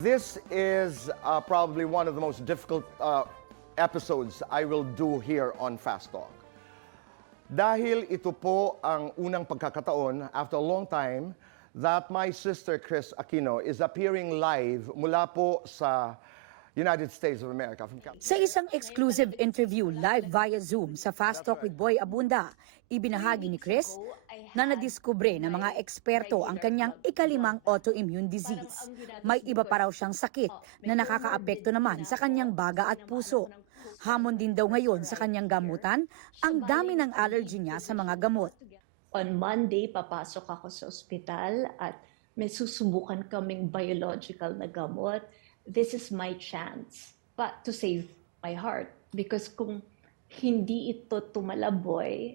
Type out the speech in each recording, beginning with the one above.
This is probably one of the most difficult episodes I will do here on Fast Talk. Dahil ito po ang unang pagkakataon after a long time that my sister Chris Aquino is appearing live mula po sa United States of America. Sa isang exclusive interview live via Zoom sa Fast Talk with Boy Abunda, ibinahagi ni Chris na nadiskubre ng mga eksperto ang kanyang ikalimang autoimmune disease. May iba pa raw siyang sakit na nakakaapekto naman sa kanyang baga at puso. Hamon din daw ngayon sa kanyang gamutan ang dami ng allergy niya sa mga gamot. On Monday, papasok ako sa ospital at may susubukan kaming biological na gamot. This is my chance to save my heart. Because kung hindi ito tumalaboy,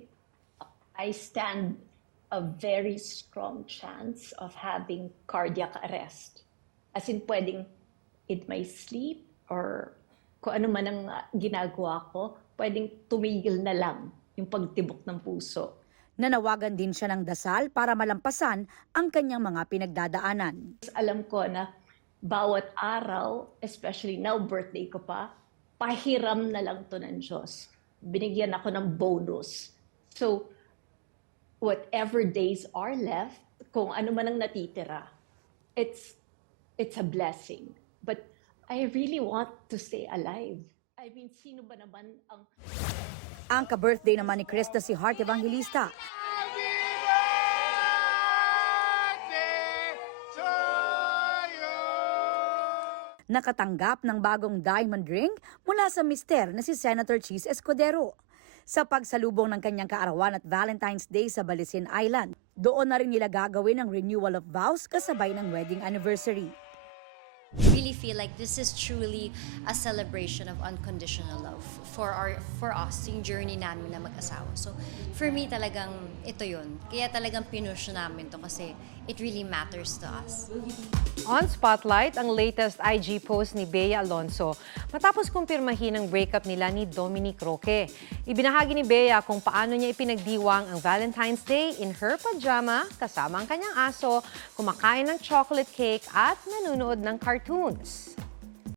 I stand a very strong chance of having cardiac arrest. As in, pwedeng in my sleep or kung ano man ang ginagawa ko, pwedeng tumigil na lang yung pagtibok ng puso. Nanawagan din siya ng dasal para malampasan ang kanyang mga pinagdadaanan. Alam ko na bawat araw, especially now birthday ko pa, pahiram na lang to ng Diyos. Binigyan ako ng bonus. So, whatever days are left, kung ano man ang natitira, it's a blessing. But I really want to stay alive. I mean, sino ba naman ang... Ang ka-birthday naman ni Chris na si Heart Evangelista. Nakatanggap ng bagong diamond ring mula sa mister na si Senator Cheese Escudero. Sa pagsalubong ng kanyang kaarawan at Valentine's Day sa Balisin Island, doon na rin nila gagawin ang renewal of vows kasabay ng wedding anniversary. I really feel like this is truly a celebration of unconditional love for us, yung journey namin na mag-asawa. So, for me talagang ito yun. Kaya talagang pinush namin to kasi it really matters to us. On Spotlight, ang latest IG post ni Bea Alonso matapos kumpirmahin ang breakup nila ni Dominic Roque. Ibinahagi ni Bea kung paano niya ipinagdiwang ang Valentine's Day in her pajama kasama ang kanyang aso, kumakain ng chocolate cake at nanonood ng cartoons.